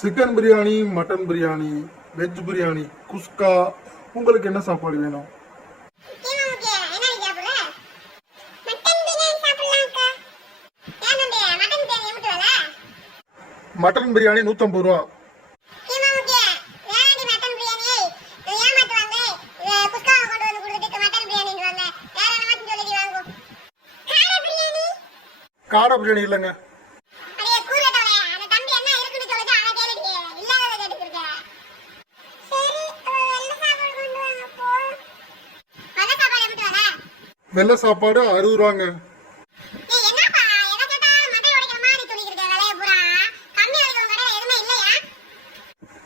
Chicken biryani, mutton biryani, veg biryani, kuska. உங்களுக்கு என்ன சாப்பாடு வேணும்? மட்டன் பிரியாணி 150 ரூபா. காடை பிரியாணி இல்லைங்க. வெள்ளை சாப்பாடு 60 ரூபாங்க.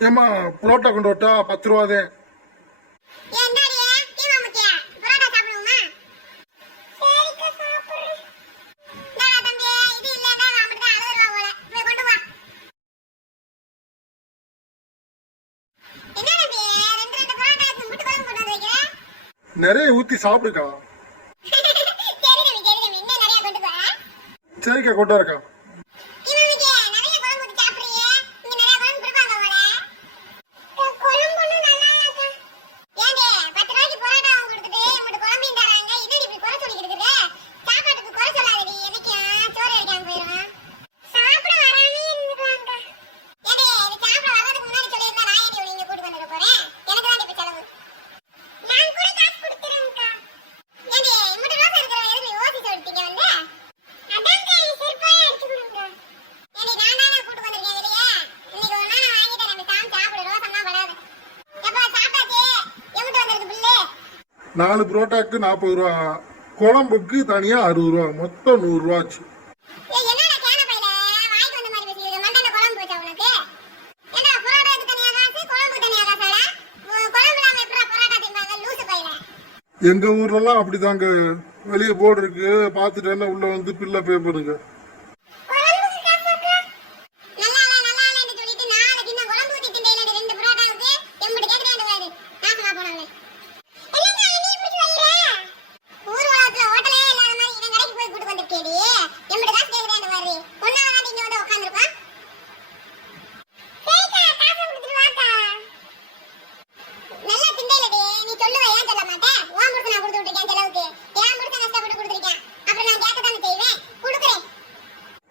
ஏமா புரோட்டா கொண்டு வரட்டா? 10 ரூபாதே. நிறைய ஊத்தி சாப்பிடுக்கா. சரிக்கா கொண்டு வரக்கா. நாலு புரோட்டாக்கு 40 ரூபா, குழம்புக்கு தனியா 60 ரூபா, மொத்தம் 100 ரூபா ஆச்சு. எங்க ஊர்ல எல்லாம் அப்படிதாங்க. வெளியே போர்டு இருக்கு, பாத்துட்டு உள்ள வந்து பில்ல பே பண்ணுங்க.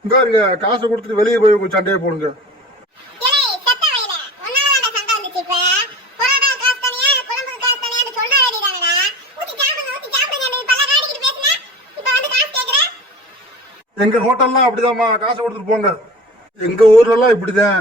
இங்க காசை கொடுத்துட்டு வெளியே போய் உங்க சண்டையை போடுங்க. எங்க ஹோட்டல்லாம் அப்படிதாம்மா, காசை கொடுத்துட்டு போங்க. எங்க ஊர்ல எல்லாம் இப்படிதான்.